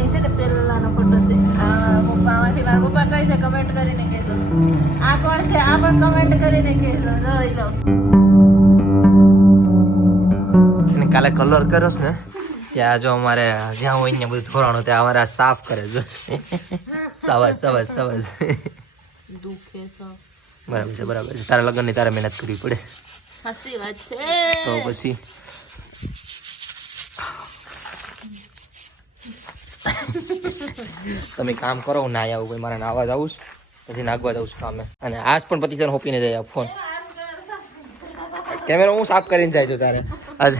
Mummy છે ને પેલાનો photo છે. પપ્પામાંથી મારા પપ્પા કહે છે કમેન્ટ કરીને કહેજો આ કોણ છે, આ પણ કમેન્ટ કરીને કહેજો. જોઈ લો કાલે કલર કર્યો છે ને ત્યાં જો અમારે જ્યાં હોય ને બધું થોરાણું ત્યાં અમારે સાફ કરે છે. સવાજ દુખે છે. બરાબર છે બરાબર છે. તારા લગ્નની તારે મહેનત કરવી પડે. હસી વાત છે. તો પછી તમે કામ કરો, હું ના આવું ભાઈ, મારે નાવા જવું પછી નાગવા જવું કામે. અને આજ પણ પતિ તને હોપીને જાય ફોન કેમેરો હું સાફ કરીને જાય છું તારે આજ.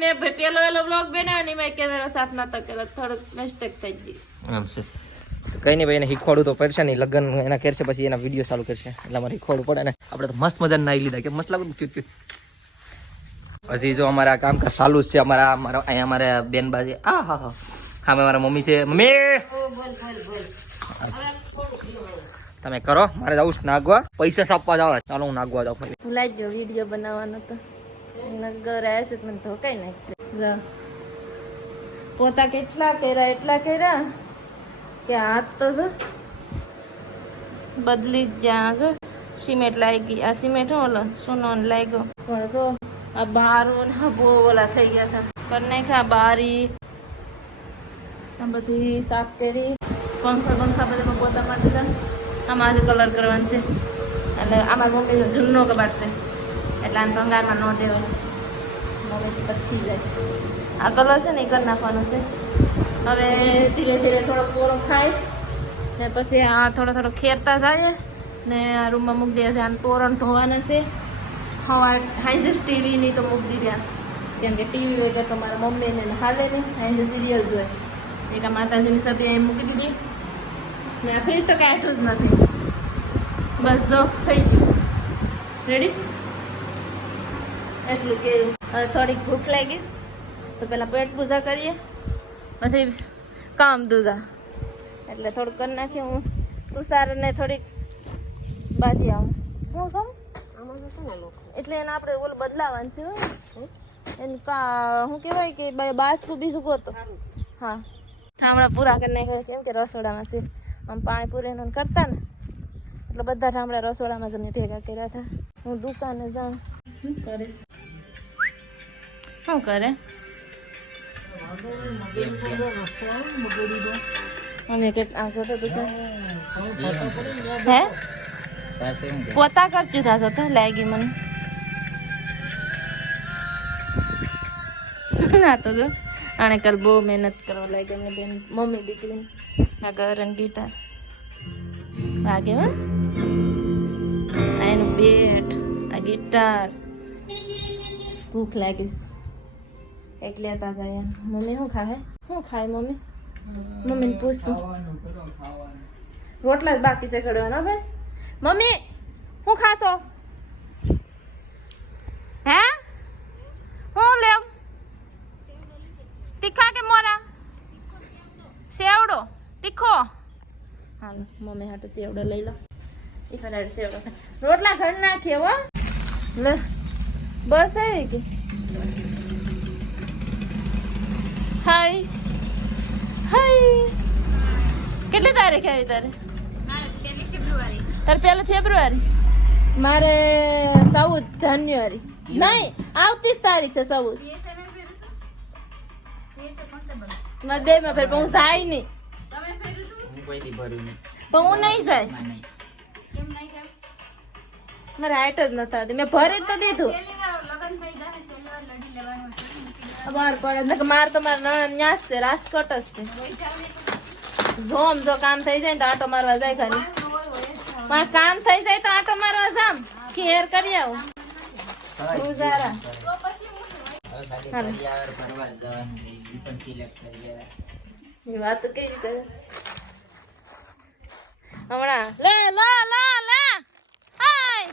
મેં પેલો બ્લોગ બનાવ્યો ને મેં કેમેરો સાફ નતો કર્યો, થોડુંક મિસ્ટેક થઈ ગઈ. આમ છે તો કઈ નહીં ભાઈ, એને શીખવાડું તો પડશે નહીં. લગ્ન એના કરશે પછી એના વિડીયો ચાલુ કરશે એટલે અમારે શીખવાડવું પડે ને. આપણે તો મસ્ત મજા નાઈ લીધા કે મસ્ત લાગુ ક્યુટ. પછી જો અમારા કામકાજ ચાલુ છે. અહીંયા અમારે બેનબાજી હા મારા મમ્મી છે. મમ્મી તમે કરો, મારે જવું છે નાગવા. પૈસા છાપવા જાવ. ચાલો હું નાગવા જાઉં. ભૂલાઈ ગયો વિડીયો બનાવવાનો તો નગર આવ્યા છે મને ધોકાઈ નાખશે. પોતા એટલા કર્યા કે હાથ તો જો બદલી જ જ્યાં જો સિમેન્ટ લાગી. આ સિમેન્ટ ઓલો સુનો લાગ્યો પણ જો આ બારો ને બોલા થઈ ગયા હતા. કરી નાખ્યા બારી આ બધી સાફ કરી. પંખા બધા પોતા માટે આમાં આજે કલર કરવાનું છે. એટલે આમાં મમ્મીનો જૂનો કબાટ છે એટલે આને ભંગારમાં ન દેવાય. મમ્મીથી પસકી જાય. આ કલર છે ને એ કરી નાખવાનો છે. હવે ધીરે ધીરે થોડો કોરો ખાય ને પછી આ થોડો ખેરતા જાય ને આ રૂમમાં મૂકી દે છે. આને તોરણ ધોવાના છે. હવા હાઈજેસ ટીવીની તો મૂકી દીધા કેમ કે ટીવી હોય તો મારા મમ્મીને હાલે ને હાઈજે સિરિયલ જોઈએ. એક આ માતાજીની સભ્ય એમ મૂકી દીધી ને આ ફ્રીજ તો કાઢું જ નથી. બસ જો થઈ ગયું રેડી. એટલું કે થોડીક ભૂખ લાગીશ તો પેલા પેટ પૂજા કરીએ પછી કામ દૂધા. એટલે થોડુંક કરી નાખીએ. હું તુષારને થોડીક બાજી આવું. હું કહું એટલે એને આપણે ઓલું બદલાવાનું છે. એનું શું કહેવાય કે બાસકું બીજું ગોતો. હા ઠામડા પૂરા કરી નાખ્યા કેમ કે રસોડામાં છે. આમ પાણી પૂરીને કરતા ને એટલે બધા ઠામડા રસોડામાં જ અમે ભેગા કર્યા હતા. હું દુકાને જાઉં. શું કરીશ? શું કરે અમે કેટલા છો તો હે પોતા કરતી થશો તો લાગી મને. ના તો જો આને કાલ બહુ મહેનત કરવા લાગી અમને બેન મમ્મી દીકરીને. આ ઘર અને ગિટાર વાગે હો. આ એનું બેટ, આ ગિટાર. ભૂખ લાગીશ એટલે હતા ભાઈ. મમ્મી શું ખાય મમ્મી? મમ્મીને પૂછશું. રોટલા જ બાકી છે ઘડવાના ભાઈ. મમ્મી શું ખાશો? હે હું લેવ? તીખા કે મોરા? સેવડો તીખો. હા મમ્મી હાટુ સેવડો લઈ લો. તીખા સેવડો રોટલા ઘડ નાખીએ હો. લે બસ આવી કે હાય કેટલી તારીખ આવી તારે? તારે 1 ફેબ્રુઆરી. મારે 14 જાન્યુઆરી. નહીં આવતી જ તારીખ છે 14. મારે 2 માં ફેર હું જાય નહીં. પણ હું નહીં જાય. મારે હાઈટ જ નથી આવતી. મેં ભરી જ તો દીધું. બાર પડે માર તો મારે ન્યાસ છે રાજકોટ જ છે. જોમ જો કામ થઈ જાય ને તો આટો મારવા જાય ખાલી. કામ થઈ જાય તો આટો મારવા જામ ખેર કરી આવું. વાત કેવી કરે હમણાં. લે લા લા લા હાય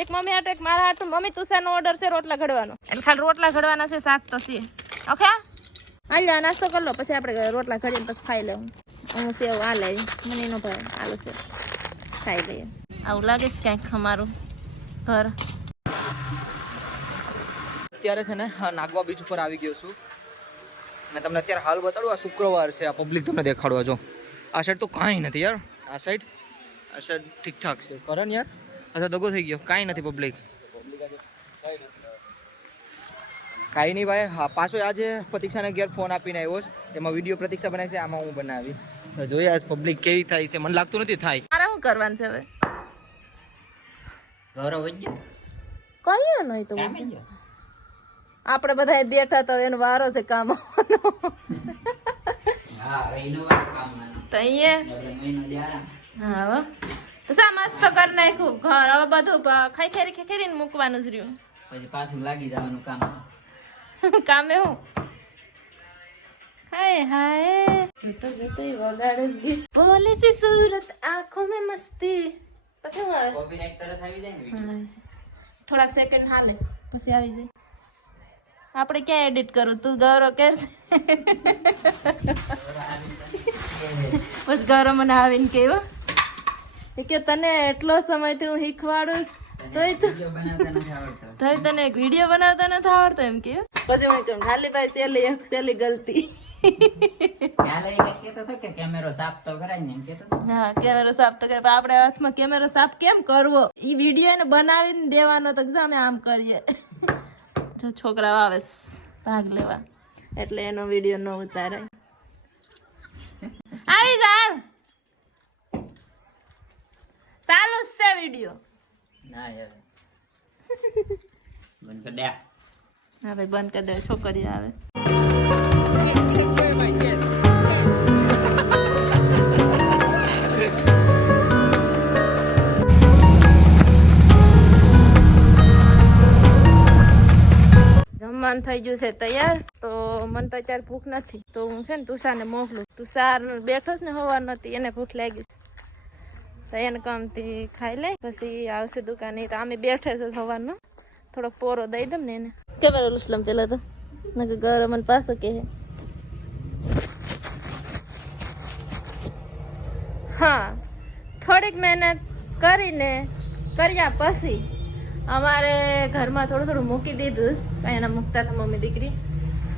એક મમ્મી હાટો એક મારા હાટો. મમ્મી તુષારનો ઓર્ડર છે રોટલા ઘડવાનો. એટલે ખાલી રોટલા ઘડવાના છે, શાક તો છે. ઓકે હાલ નાસ્તો કરી લો પછી આપણે રોટલા ઘડીને પછી ખાઈ લેવું. હું સેવ આ લઈ મને એનો ભાઈ આલુ સેવ ખાઈ લઈએ. આવું લાગે છે ક્યાંક અમારું ઘર. અત્યારે છે ને નાગવા બીચ ઉપર આવી ગયો છું અને તમને અત્યારે હાલ બતાડું. આ શુક્રવાર છે. આ પબ્લિક તમને દેખાડવા જો. આ સાઈડ તો કાંઈ નથી યાર. આ સાઈડ ઠીકઠાક છે. કરણ યાર અચ્છા દગો થઈ ગયો. કાંઈ નથી પબ્લિક. કાંઈ નહીં ભાઈ. હા પાછો આજે પ્રતીક્ષાને ઘેર ફોન આપીને આવ્યો છે. એમાં વિડીયો પ્રતીક્ષા બનાવી છે, આમાં હું બનાવી. જોઈએ આજ પબ્લિક કેવી થાય છે. મને લાગતું નથી થાય. મારે શું કરવાનું છે હવે? ઘરો વઈ કઈ નહીં તો આપણે બધા બેઠા તો એનો વારો છે કામ તો અહીંયા તો સા મસ્ત કરી નાખ્યું ઘર. હવે બધું ખાઈ ખેરીને મૂકવાનું જ રહ્યું. પછી પાછું લાગી જવાનું કામ. કામે હું હાય હાય જતો વગાડે જ ગઈ. બોલી સી સુરત આંખો મેં મસ્તી. પછી હું આવે કોપીરાઈટ તરત આવી જાય ને. થોડાક સેકન્ડ હાલે પછી આવી જાય. આપણે ક્યાં એડિટ કરું? તું ગૌરવ કરશે બસ ગૌરવ મને આવીને કેવો કે તને એટલો સમયથી હું શીખવાડું તોય તને એક વિડીયો બનાવતા નથી આવડતો એમ કે. પછી હું કહું ખાલી ભાઈ સહેલી ગલતી. કેમેરો સાફ તો કરાય ને. હા કેમેરો સાફ તો કરે. આપણે હાથમાં કેમેરો સાફ કેમ કરવો? ઈ વિડીયો એને બનાવીને દેવાનો તો અમે આમ કરીએ. જો છોકરાઓ આવે ભાગ લેવા એટલે એનો વિડીયો ન ઉતારાય. આવી જા ચાલુ જ છે વિડીયો. ના યાર બંધ કર દે. હા ભાઈ બંધ કરી દે. છોકરીઓ આવે. જમવાનું થઈ ગયું છે તૈયાર. તો મને તો અત્યારે ભૂખ નથી તો હું છે ને તુષારને મોકલું. તુષાર બેઠો છે ને હવાર નથી એને ભૂખ લાગી તો એને કામથી ખાઈ લે પછી આવશે દુકાને. તો અમે બેઠે છે સવારનો થોડોક પોરો દઈ દઉં ને એને. કેમેરો લુસલમ પેલા તો નકર ગૌરવ મને પાછો કહે. હા થોડીક મહેનત કરીને કર્યા પછી અમારે ઘરમાં થોડું મૂકી દીધું. એના મૂકતા હતા મમ્મી દીકરી.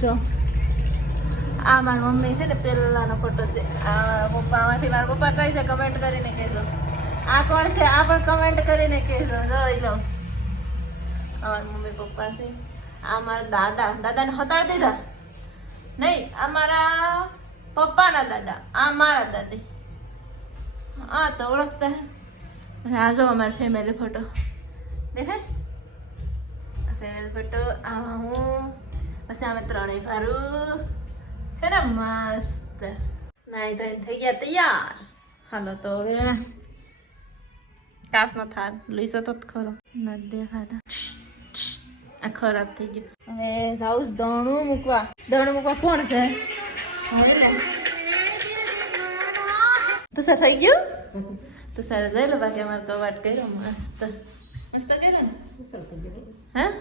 જો આ મારી મમ્મી છે ને પહેલાનો ફોટો છે. આ પપ્પામાંથી મારા પપ્પા કહે છે કમેન્ટ કરીને કહેજો આ કોણ છે. આ પણ કમેન્ટ કરીને કહેજો. જોઈ લો અમારા મમ્મી પપ્પા છે. આ મારા દાદાને હતાડી દીધા નહીં. આ મારા પપ્પાના દાદા. આ મારા દાદી. આ તો ઓળખતા. આ જો અમારો ફેમિલી ફોટો દેખાય. Family photo. આમાં હું પછી અમે ત્રણેય ભારું છે ને મસ્ત નાઈ તો થઈ ગયા તૈયાર. હાલો તો હવે કાસ ન થાર લઈશો તો ખરો નથી દેખાતા. આ ખરાબ થઈ ગયું. હવે જાઉં દણું મૂકવા. કોણ છે? તુષાર થઈ ગયું. તુષાર જઈ લો. બાકી અમારે કવાટ કર્યો મસ્ત કર્યો ને. હા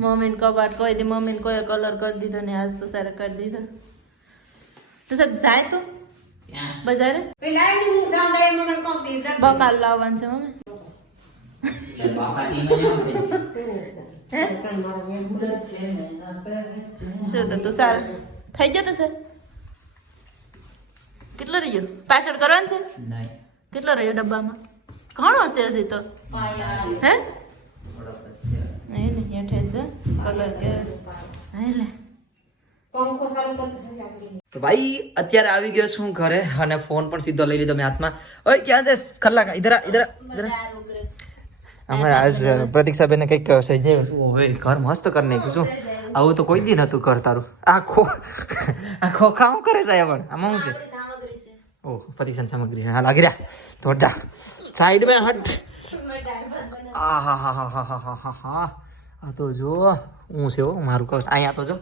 મમ્મીને કબાટ કોઈ દી મમ્મીને કોઈ કલર કરી દીધો ને આજ તો સારા કરી દીધો. તો સર જાય તું બજારે બકાલ લાવવાનું છે મમ્મી. શું તો તું સાર થઈ ગયો. તો સર કેટલો રહ્યો? પાછળ કરવાનું છે. કેટલો રહ્યો ડબ્બામાં? ઘણો છે હજી તો. હે તો ભાઈ અત્યારે આવી ગયો છું ઘરે અને ફોન પણ સીધો લઈ લીધો મેં હાથમાં. ઓય ક્યાં છે? ખલ્લા ઇધર અમારે આજ પ્રતીક્ષાબેન કઈક ઓય ઘર મસ્ત કરી નાખ્યું. શું આવું તો કોઈ દી નતું ઘર તારું. આખો કામ કરે જાય પણ આમાં શું છે? ઓહ પ્રતીક્ષા સામગ્રી. હા લાગી રહ્યા તો જા સાઈડ મેં હટ. હા તો જો હું છે મારું કહું અહીંયા તો જો.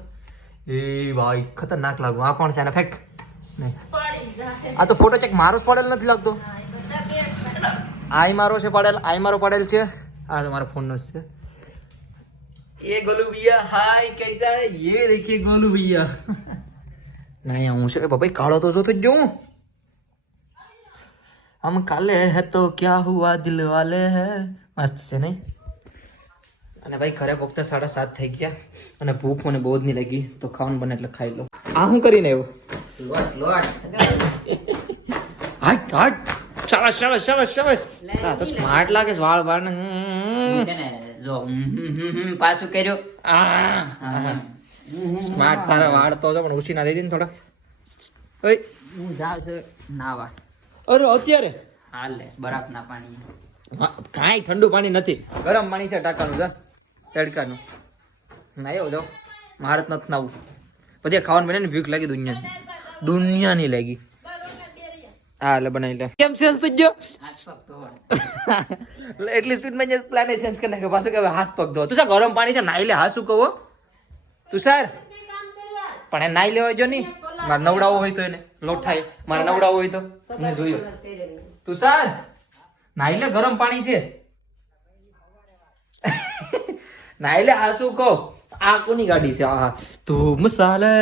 એ ભાઈ ખતરનાક લાગુ. આ કોણ છે? એને ફેક. આ તો ફોટો ચેક મારો જ પડેલ નથી લાગતો. આઈ મારો છે પડેલ. આઈ મારો પડેલ છે. આ તો મારા ફોન નો જ છે. ये गोलू भैया हाय कैसा है? ये देखिए गोलू भैया. ના અહીંયા હું છે ભાઈ કાળો તો જોતો જ જો. હમ કાલે હે તો ક્યાં હુઆ દિલ વાલે હે. મસ્ત છે નહીં? અને ભાઈ ઘરે પહોંચતા 7:30 થઈ ગયા અને ભૂખ મને બહુ જ નહીં લાગી તો ખાવાનું બને એટલે ખાઈ લો. આ શું કરીને આવ્યો? હટ હટ. શાબાશ શાબાશ શાબાશ શાબાશ. હા તો સ્માર્ટ લાગે છે. વાળ વાળ જો પાછું કર્યો. સ્માર્ટ તારા વાળ તો પણ ઓછી ના દઈ દે ને થોડા. ઓય હું જાઉં છું નાવા. અરે અત્યારે હાલે બરફના પાણી. કાંઈ ઠંડુ પાણી નથી, ગરમ પાણી છે ટાંકાનું જા તડકાનું. ના આવ્યો જાઓ, મારે જ નથી નાવું. પછી ખાવાનું બને ને ભૂખ લાગી દુનિયાની લાગી. હા એટલે બનાવી લે. કેમ સેન્સ થઈ ગયો? એટલી સ્પીડમાં જે પ્લાન સેન્સ કરી નાખ્યો પાછું કે હવે હાથ પગ ધો. તું સર ગરમ પાણી છે નાઈ લે. હા શું કહો તું સર? પણ એ નાઈ લેવા જો નહીં. મારે નવડાવો હોય તો એને લોટ થાય. મારે નવડાવો હોય તો મેં જોયું. તું સર નાઈ લે, ગરમ પાણી છે. નાઈ લે. આ શું કહો? આ કોની ગાડી છે? આ તું મસાલે.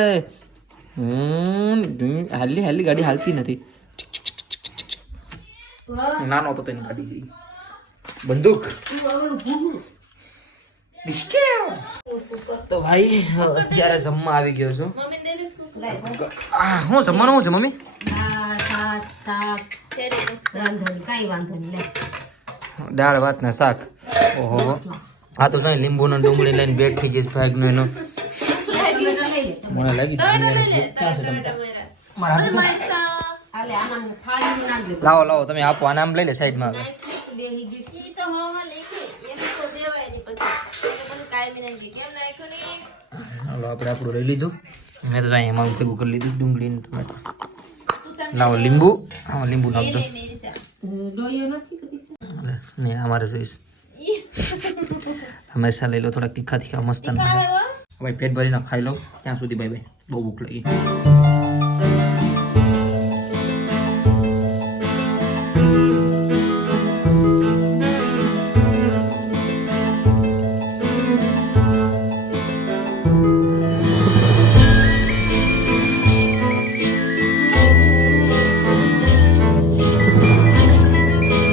હાલી હાલી ગાડી હાલતી નથી. નાનો તો તેની ગાડી છે. બંદૂક. તો ભાઈ અત્યારે જમવા આવી ગયો છું. હું જમવાનું શું છે મમ્મી? દાળ ભાત ને શાક. ઓહો આ તો સાહેબ લીંબુ નો ડુંગળી લઈને બેઠ થઈ જઈશ ભાગ નો એનો. મને લાગી લાવો લાવો તમે આપો. આ નામ લઈ લે સાઈડમાં. હાલો આપણે આપણું લઈ લીધું. મેં તો એમાં ભેગું કરી લીધું ડુંગળી ને ટમેટો. લાવો લીંબુ. હા લીંબુ નાખ દો. નહીં અમારે જોઈશ. હંમેશા લઈ લો થોડા તીખા તીખા મસ્ત. ભાઈ પેટ ભરીને ખાઈ લો ત્યાં સુધી. Bye bye. બહુ ભૂખ લાગી.